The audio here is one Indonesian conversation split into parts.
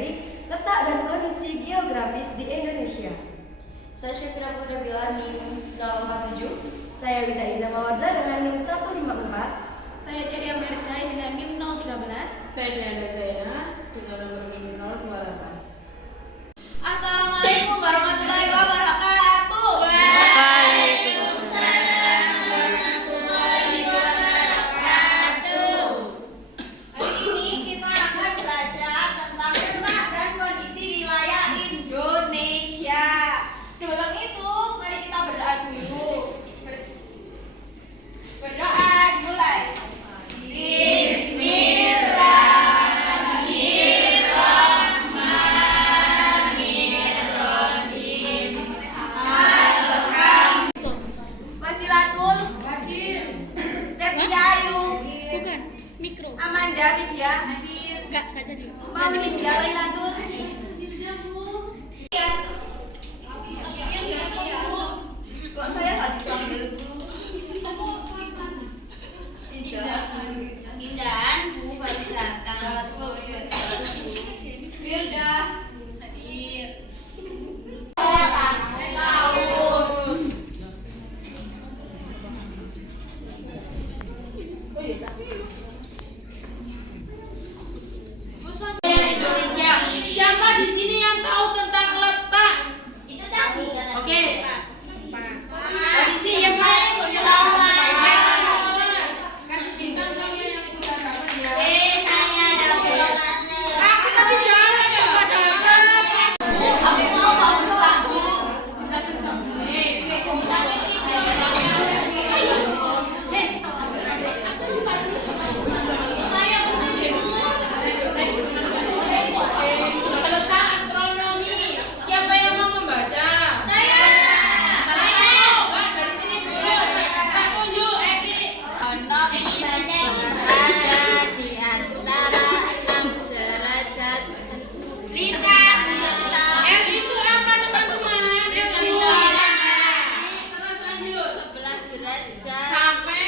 materi letak dan kondisi geografis di Indonesia. Saya Syafira Putra Bila NIM 047. Saya Wita Iza Mawarda dengan NIM 154. Saya Ceria Merdai dengan NIM 013. Saya Diana Zaina dengan nomor NIM 028. Assalamualaikum warahmatullahi wabarakatuh. Waalaikumsalam warahmatullahi wabarakatuh. Hari ini kita akan belajar tentang letak dan kondisi wilayah Indonesia. Sebelum itu, mari kita berdoa dulu. Berdoa mulai. Amanda Widya enggak jadi. mau Widya Lailatul kok saya nggak dipanggil Indan Bu baru datang. Wilda Indonesia. Siapa di sini yang tahu tentang letak? Itu tadi kata. Oke. Posisi yang lain kasih bintang dong ya yang ikut dapat ya. Tanya dulu. Kita bicara ya pada aku mau buka Bu. letak astronomi. Siapa yang mau membaca? Saya Coba dari sini dulu. Tak tunjuk Eki. Berada di antara 6 derajat lintang. L itu apa teman-teman? L itu. Terus lanjut. 11 derajat Sampai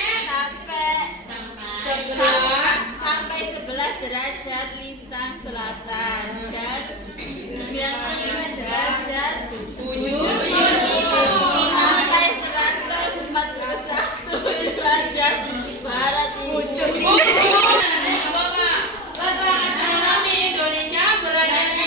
sampai 11 derajat lintang selatan dan 95 derajat sampai 141 derajat barat Letak astronomi Indonesia berada di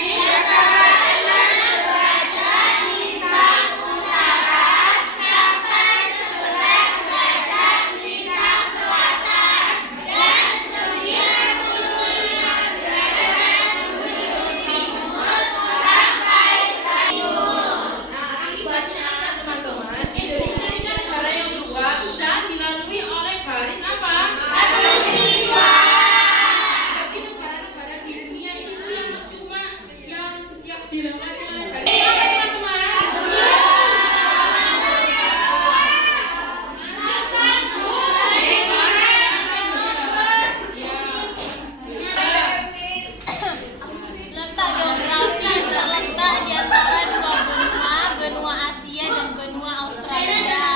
akibatnya apa teman-teman? Indonesia ini kan negara yang luas dan dilalui oleh garis apa? Jadi negara-negara di dunia itu yang cuma yang dilewati oleh garis apa teman-teman? Letak geografis terletak di antara dua benua, benua Asia dan benua Australia.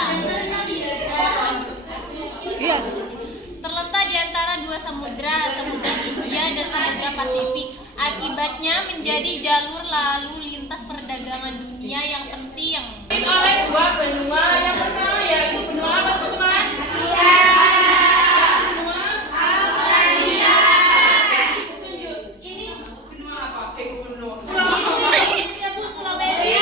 Terletak di antara dua samudra, Samudra Hindia dan Samudra Pasifik. Akibatnya menjadi jalur lalu lintas perdagangan dunia yang penting. Oleh dua benua, yang pertama yaitu benua apa teman-teman? Benua Australia. Ibu tunjuk, ini benua apa? Benua. Ibu Sulawesi.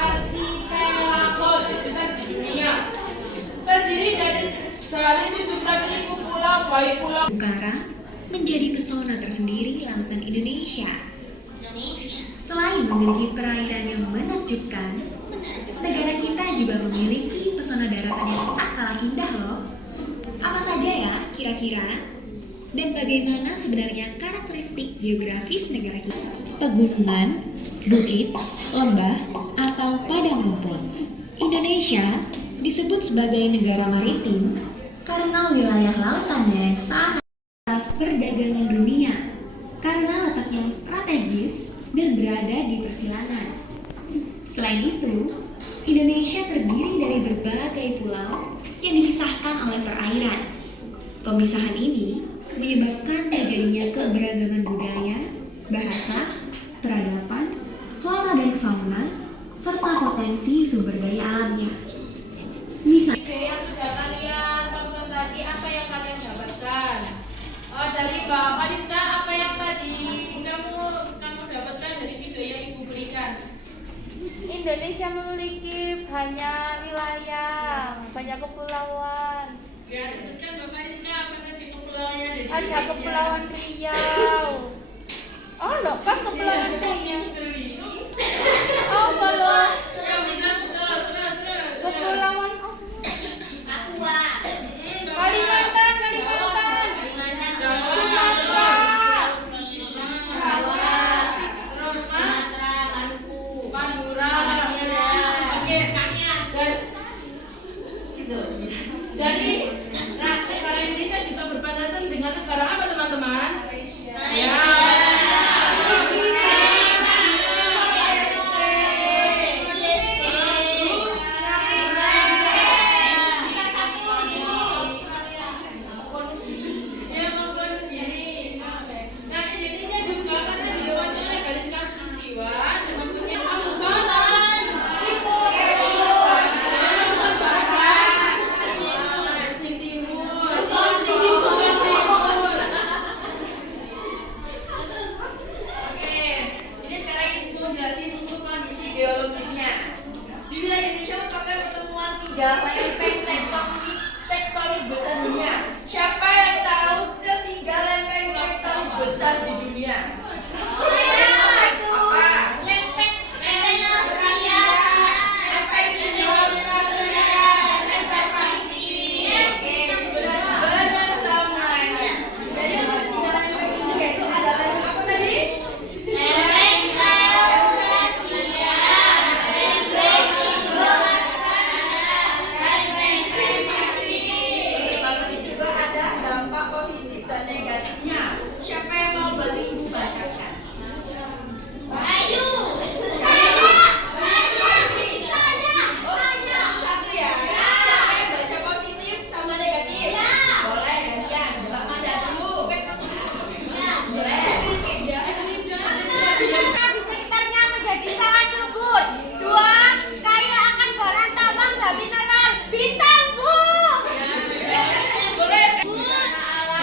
Arsipelago terbesar di dunia, terdiri dari 17.000 pulau, baik pulau Utara menjadi pesona tersendiri lautan Indonesia. Selain memiliki perairan yang menakjubkan, negara kita juga memiliki pesona daratan yang tak kalah indah loh. Apa saja ya kira-kira? Dan bagaimana sebenarnya karakteristik geografis negara kita? Pegunungan, bukit, lembah, atau padang rumput. Indonesia disebut sebagai negara maritim karena wilayah lautannya yang sangat atas perdagangan dunia, karena letaknya strategis dan berada di persilangan. Selain itu, Indonesia terdiri dari berbagai pulau yang dipisahkan oleh perairan. Pemisahan ini menyebabkan terjadinya keberagaman budaya, bahasa, peradaban, flora dan fauna, serta potensi sumber daya alamnya. Misalnya, Ide yang sudah kalian tonton tadi, apa yang kalian dapatkan? Dari Mbak Fariska, apa yang tadi kamu dapatkan dari video yang Ibu berikan? Indonesia memiliki banyak wilayah, banyak kepulauan. Ya, sebutkan Mbak Fariska apa saja kepulauan yang ada di Ada Indonesia? Kepulauan Riau. Oh, loh, kan Kepulauan Riau. Oh, belum. Ya, betul. Terus. Kepulauan Papua. Kalimantan. Sumatera. Terus, Pak? Sumatera, Maluku. Madura. Oke. Dari negara Indonesia juga berbatasan dengan negara apa, teman-teman? Ya. Ya, maupun gini. Nah, Indonesia juga karena dilewati oleh garis khatulistiwa dan mempunyai unsur Oke, ini sekarang Ibu mau jelasin untuk kondisi geologisnya. Di wilayah Indonesia merupakan pertemuan tiga lempeng tektonik besar dunia. Siapa yang tahu ketiga lempeng tektonik besar di dunia? Apa? Lempeng Venus-Ria. Oke, benar semuanya. Jadi untuk ketiga lempeng ini yaitu ada lempeng apa tadi? Lalu ini juga ada dampak positif dan negatifnya. Siapa yang mau bantu Ibu bacakan? Satu ya. Siapa yang baca positif sama negatif? Boleh gantian. Mbak Manda dulu. Boleh. Di sekitarnya menjadi sangat subur. 2. Kaya akan barang tambang dan mineral. Bintang, Bu. Boleh.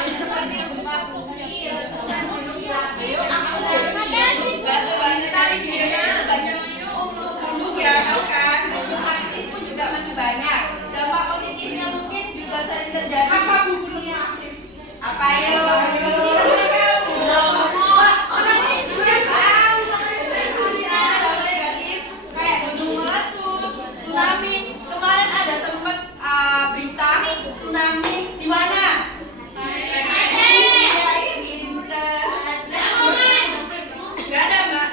Seperti gempa bumi, letusan gunung berapi, Batu banyak tadi di Indonesia banyak gunung ya, tahu kan? Gunung aktif pun juga masih banyak. Dampak positifnya mungkin juga sering terjadi. Apa Bu gunungnya aktif? Apa yuk? Dampak negatif kayak gunung meletus, tsunami. Kemarin ada sempat berita tsunami di mana? Gak ada, Mbak.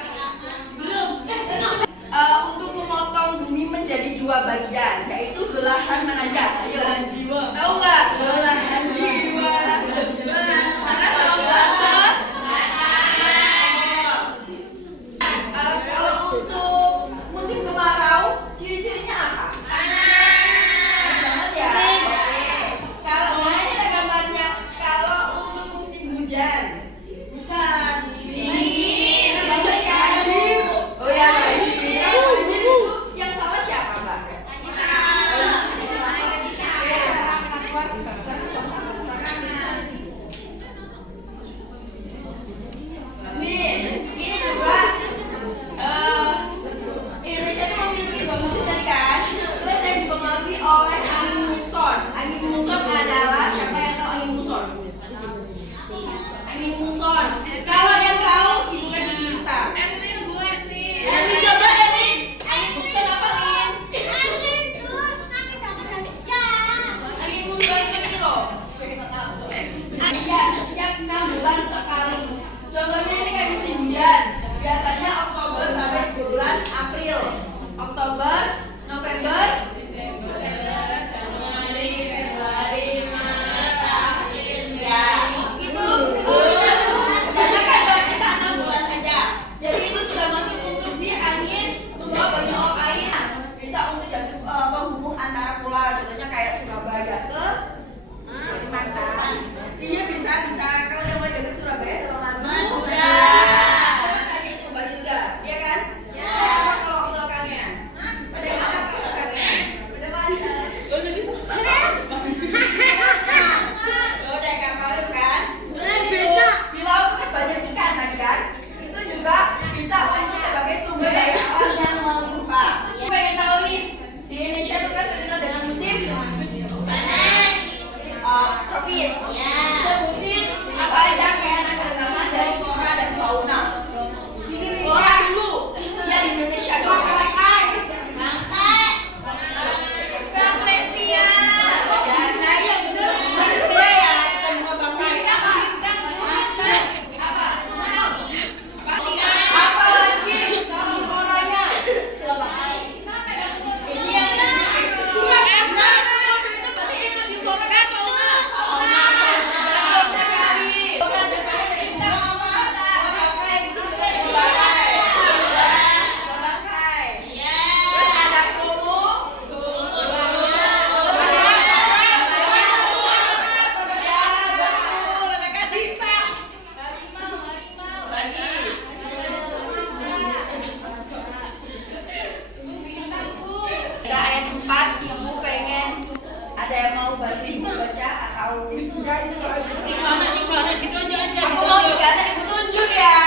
Untuk memotong bumi menjadi dua bagian, yaitu belahan mana aja? Ayo. Belahan jiwa. Tahu nggak? Belahan jiwa. Belahan tanah sama bahasa. Kalau untuk musim kemarau, ciri-cirinya apa? Panas banget ya. Oke. Kalau ini ada gambarnya. Kalau untuk musim hujan, dingin, banget kan? Oh ya, kalau banjir itu yang salah siapa, Mbak? Ini juga Indonesia itu memiliki dua musim tadi kan? Terus yang dipengaruhi oleh angin muson. Angin muson adalah siapa yang tahu angin muson? Angin muson. Kalau yang tahu ibu kasih bintang. Erlin coba Erlin. Angin muson apa Lin? Angin muson itu loh. Setiap 6 bulan sekali. Contohnya ini kayak musim hujan. Biasanya Oktober sampai bulan April. Oktober, November, Januari, Februari, Maret, April. Ya, itu kebanyakan kita 6 bulan saja. Jadi itu sudah masuk untuk di angin membawa banyak air. Bisa untuk tropis. Sebutin apa aja keragaman dari flora dan fauna. Flora dulu. Ya di Indonesia dong. Rafflesia. Ya, nah yang bener dia ya, bukan bunga bangkai. Apa? Apa lagi? Kalau floranya? Ini yang benar itu berarti itu di flora dan fauna. Betul sekali. Flora contohnya dari bunga apa? Bunga bangkai gitu. Bunga bangkai. Terus ada komo. Ya betul, ada kadita. Ayat 4, ibu pengen ada yang mau bantu ibu baca atau enggak itu aja. Ikrana gitu aja. Aku mau juga ada ibu tunjuk ya.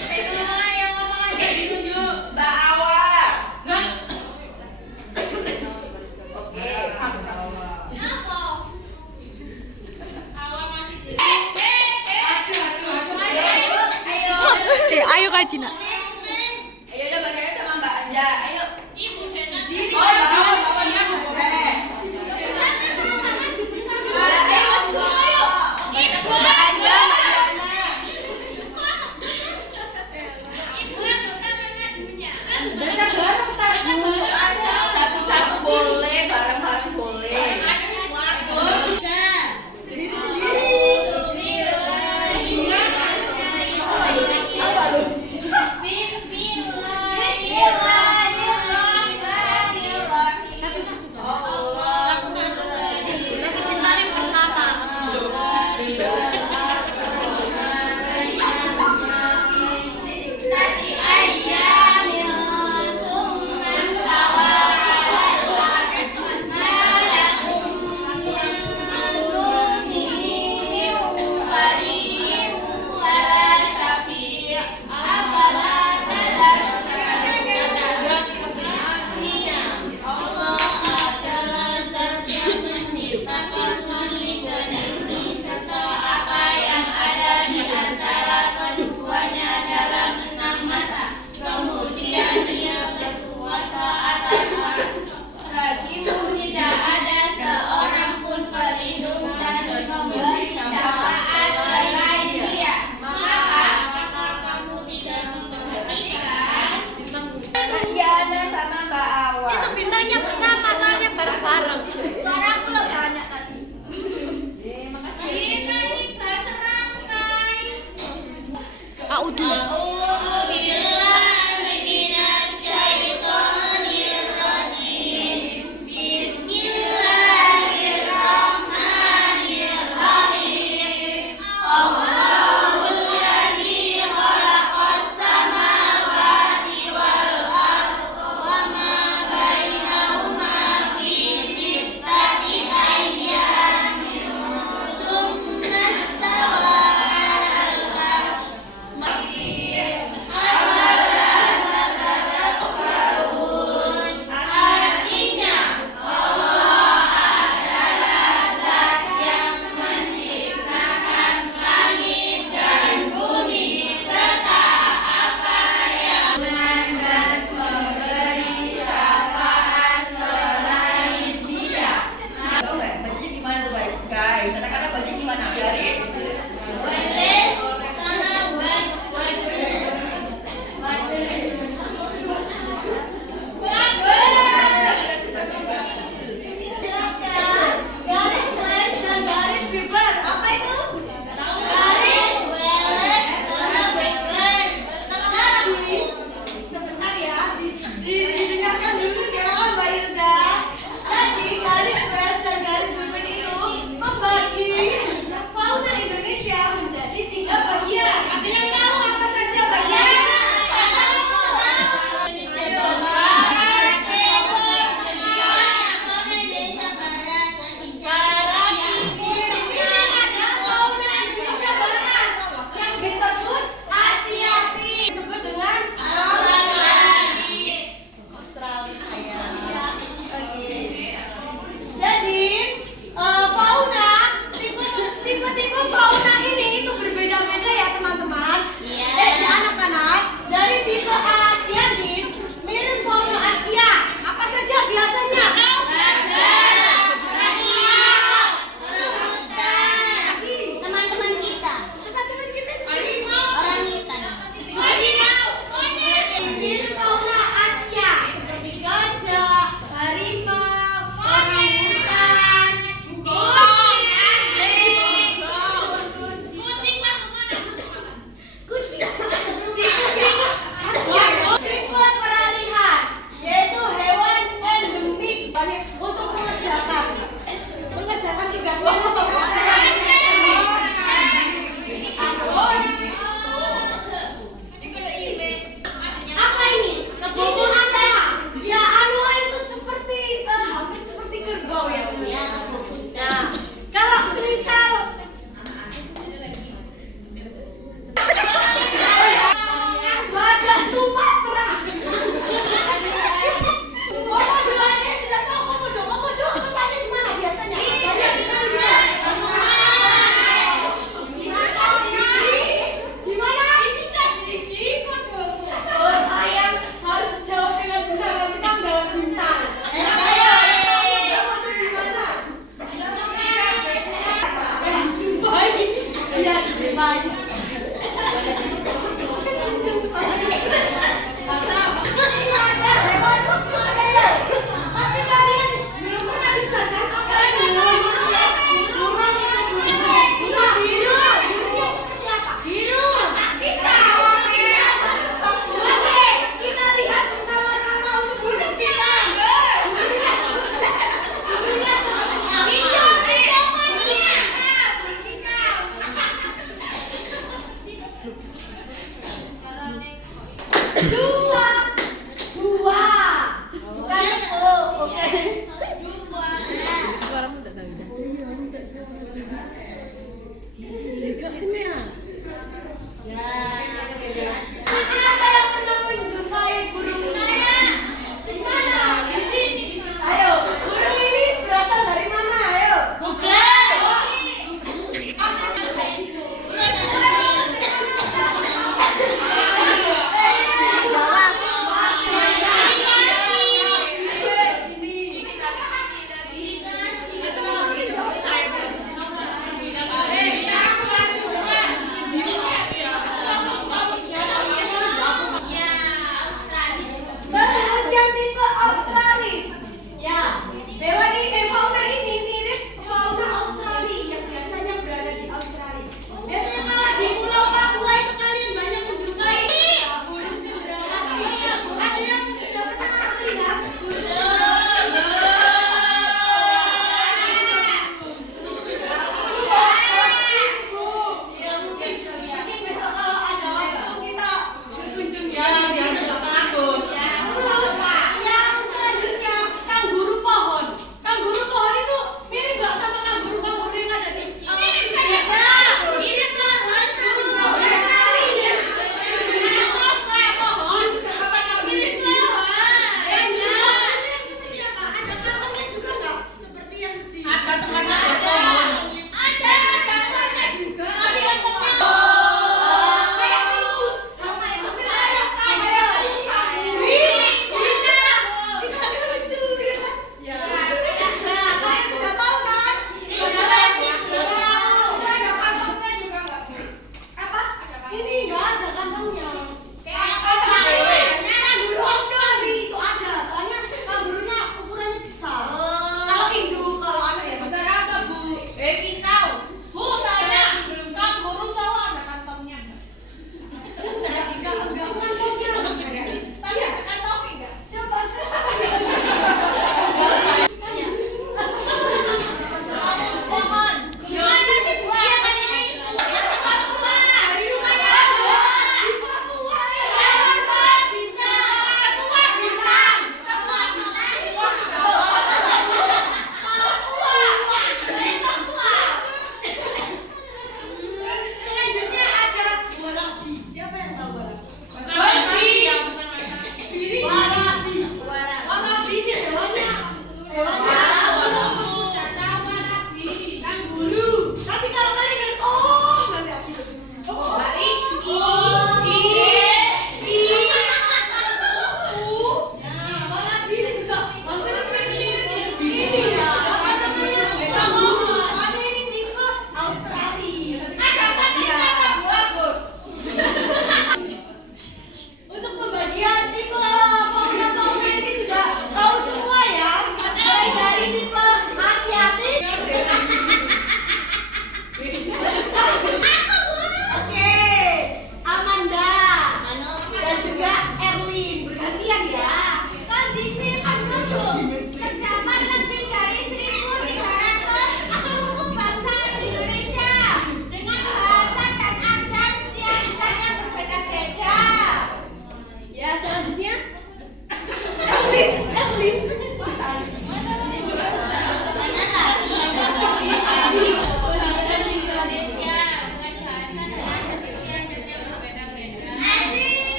Yang ngomong aja ditunjuk. Mbak Awa. Nggak. Oke. Ayo. Ayo Kak Cina. Ayo udah bagiannya sama Mbak Anja. Ayo. Oh, Mbak Awa, Mbak Awa dulu boleh. Ayo langsung ayo. Mbak Anja, Mbak Diana. Satu-satu boleh, bareng-bareng boleh. Sendiri-sendiri. Apa lu?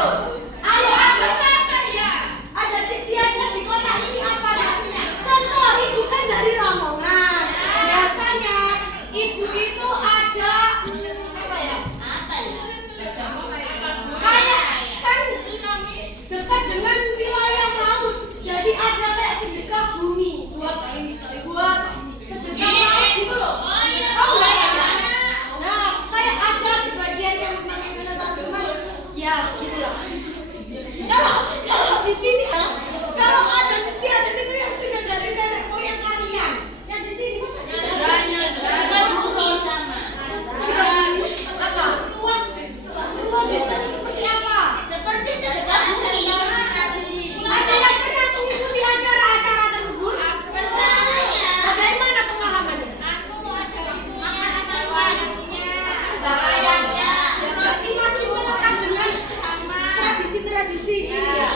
Ayo, apa ya? Adat istiadat di kota ini apa rasanya? Contoh, ibu kan dari Lamongan. Biasanya ibu itu ada apa ya? Kayak kan dekat dengan wilayah laut. Jadi ada kayak sedekah bumi buat sedekah laut gitu loh. Tahu nggak ya? Nah, kayak ada sebagian yang teman-teman ya gitulah. Kalau di sini kalau ada istiadat itu yang sudah dari nenek moyang kalian. Yang di sini masa apa? Ruang desa itu seperti apa? Seperti sedekah bumi. Ada yang pernah mengikuti acara-acara tersebut? Bagaimana pengalamannya? Berarti masih melekat dengan tradisi-tradisi ini ya?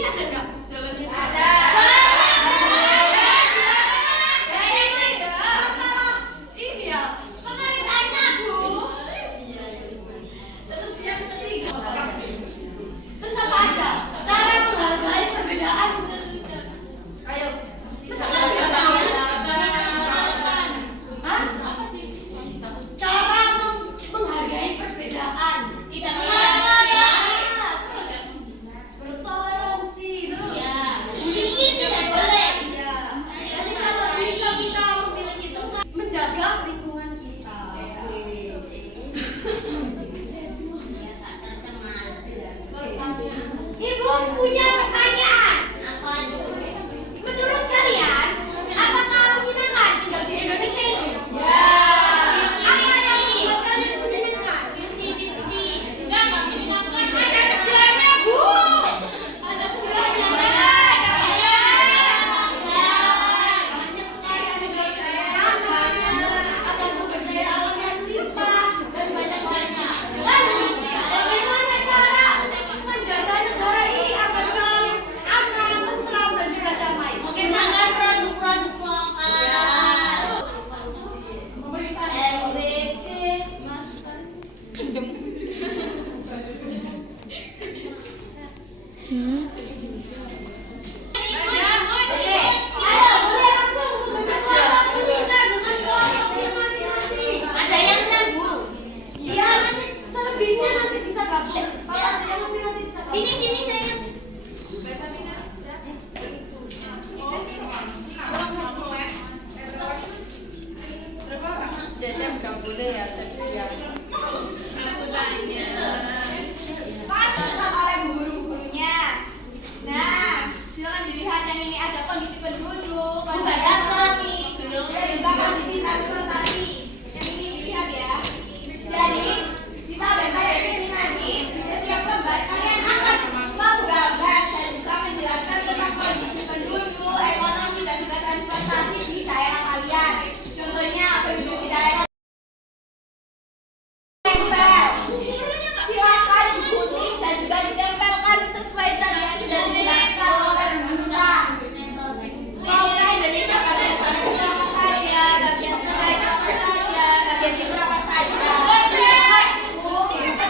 sini ada nggak jalannya? Ada. Masalah ini ya, Pemerintahnya, Bu. terus yang ketiga. Terus apa aja? Cara menghargai perbedaan. Ayo. Masa kamu nggak tahu? Hah? Cara menghargai perbedaan. Tidak Terus bertoleransi. Terus. Bullying tidak boleh. Iya. Jadi kalau bisa kita memiliki teman, menjaga lingkungan kita. Ibu punya pertanyaan. Menurut kalian, apakah menyenangkan tinggal di Indonesia ini? Ya. Apa yang membuat kalian menyenangkan? Ada sebelahnya, Bu. Ada sebelahnya. Banyak sekali ada gaya ada sumber daya alam yang limpah dan banyak lainnya. Lalu, bagaimana cara menjaga negara ini agar selalu aman, tentram dan juga damai? Bagaimana? Menggunakan produk-produk lokal. LBK Oke, ayo boleh langsung bekerjasama dengan kelompoknya masing-masing. ada yang nanggu. Iya, nanti selebihnya nanti bisa gabung. Kalau ada yang lebih nanti bisa gabung. Sini sayang. Pas oleh guru-gurunya. Nah, silakan dilihat yang ini ada kondisi penduduk, Bukan dapat nih. dan juga kondisi transportasi. Yang ini dilihat ya. Jadi di tabel-tabel ini nanti di setiap lembar kalian akan menggambar dan juga menjelaskan tentang kondisi penduduk, ekonomi dan juga transportasi di daerah kalian. Contohnya penduduk di daerah tempel. Silakan digunting dan juga ditempelkan sesuai tadi yang sudah dijelaskan oleh peserta. Fauna Indonesia bagian barat itu apa saja, bagian tengah itu apa saja, bagian timur apa saja. Bu, kita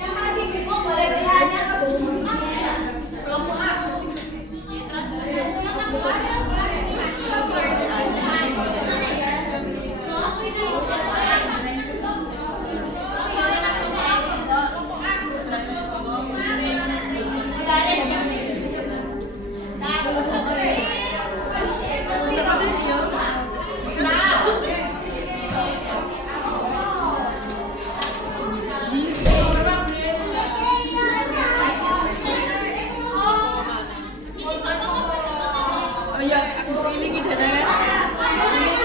yang masih bingung boleh bertanya ke gurunya. Kelompok A. Oh iya, aku pilih dadangan. Pilih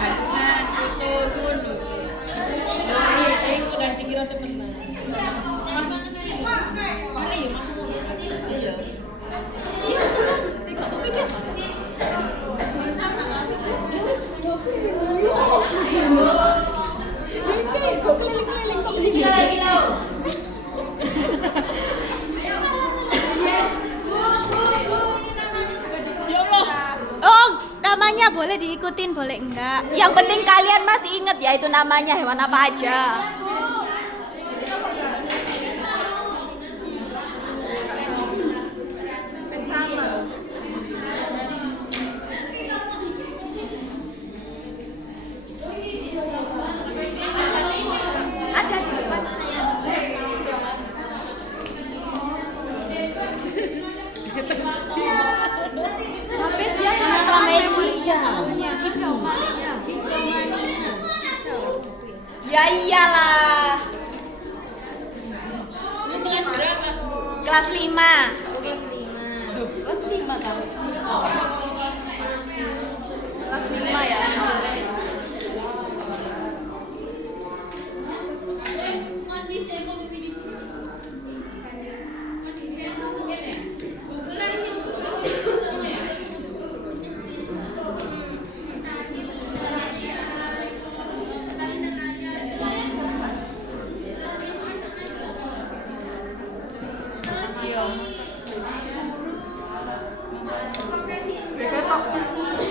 gantungan, foto, sundu. Dan tinggi rada menang. Iya. Oh, namanya boleh diikutin, boleh enggak? Yang penting kalian masih ingat ya itu namanya hewan apa aja. Ada di depan. Habis ya hijau. Ya iyalah. Lu kelas berapa? Kelas 5. Kelas 5 tahu. Kelas 5 ya. Kondisi ekonomi di sini. Kondisi ekonomi. Google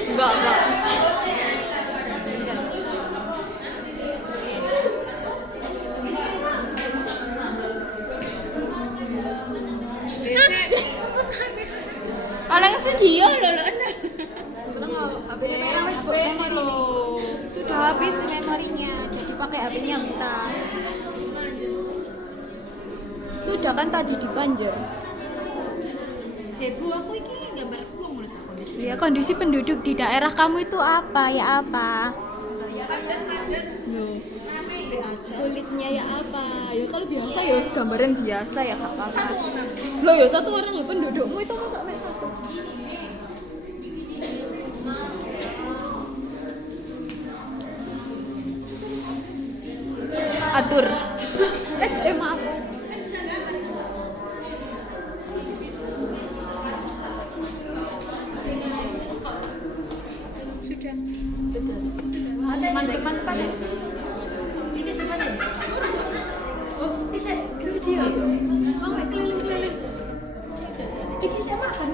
Enggak. Paling video loh. HP-nya merah wis buat memori loh. Sudah habis memorinya, jadi pakai HP-nya minta. Sudah kan tadi dipanjer. Bu, aku ini gambar aku menurut aku kondisi. Ya, kondisi penduduk di daerah kamu itu apa? Ya apa? Loh, kulitnya ya apa? Ya kalau biasa ya gambaran biasa ya kak apa? Loh ya satu orang loh pendudukmu itu masa mek satu. Atur. Maaf. Sudah. Teman-teman pada. Ini siapa nih? Oh, bisa video. Mau keliling-keliling. Ini siapa kan?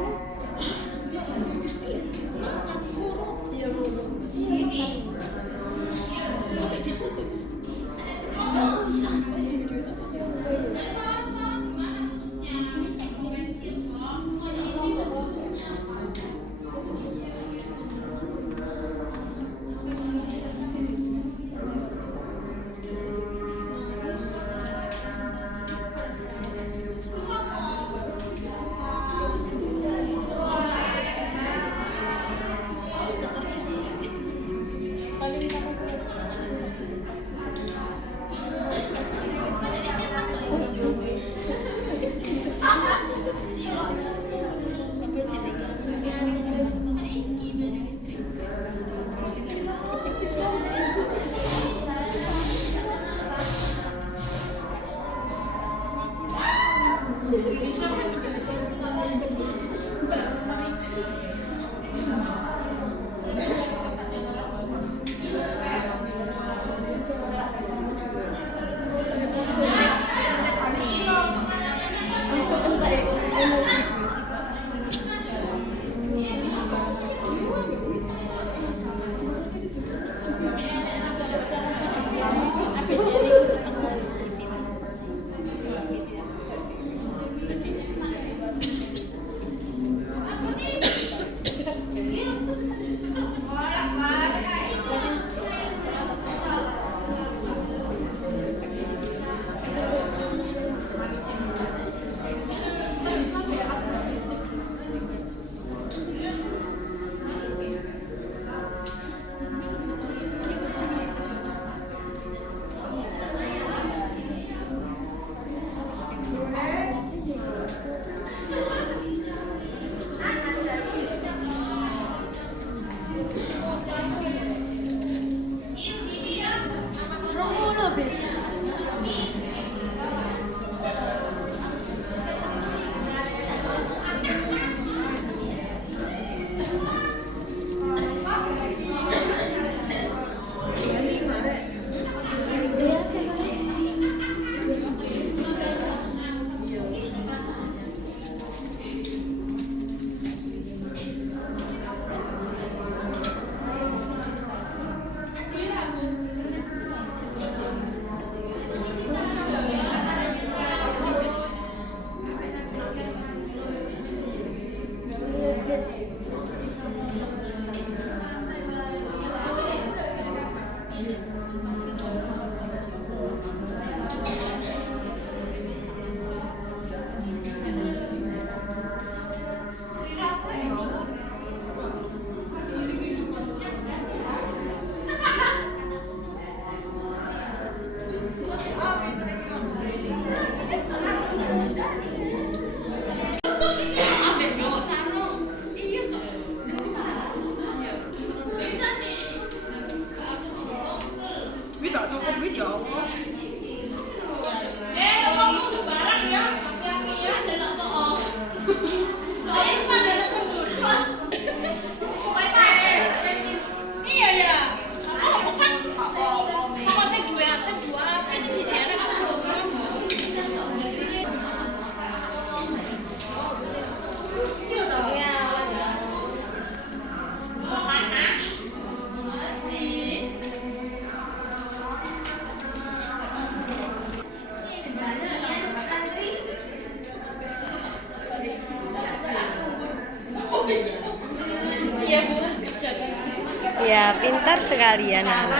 Ya, pintar sekali ya, Nana.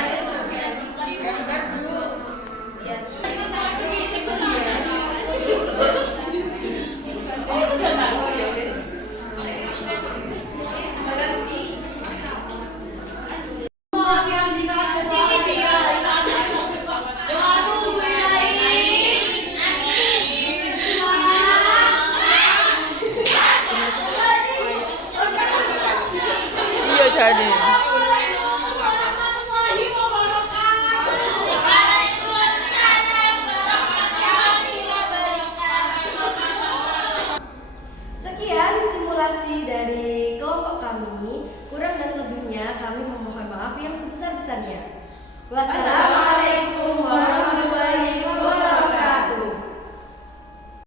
Iya jadi. Sekian simulasi dari kelompok kami. Kurang dan lebihnya kami memohon maaf yang sebesar-besarnya. Wassalamualaikum.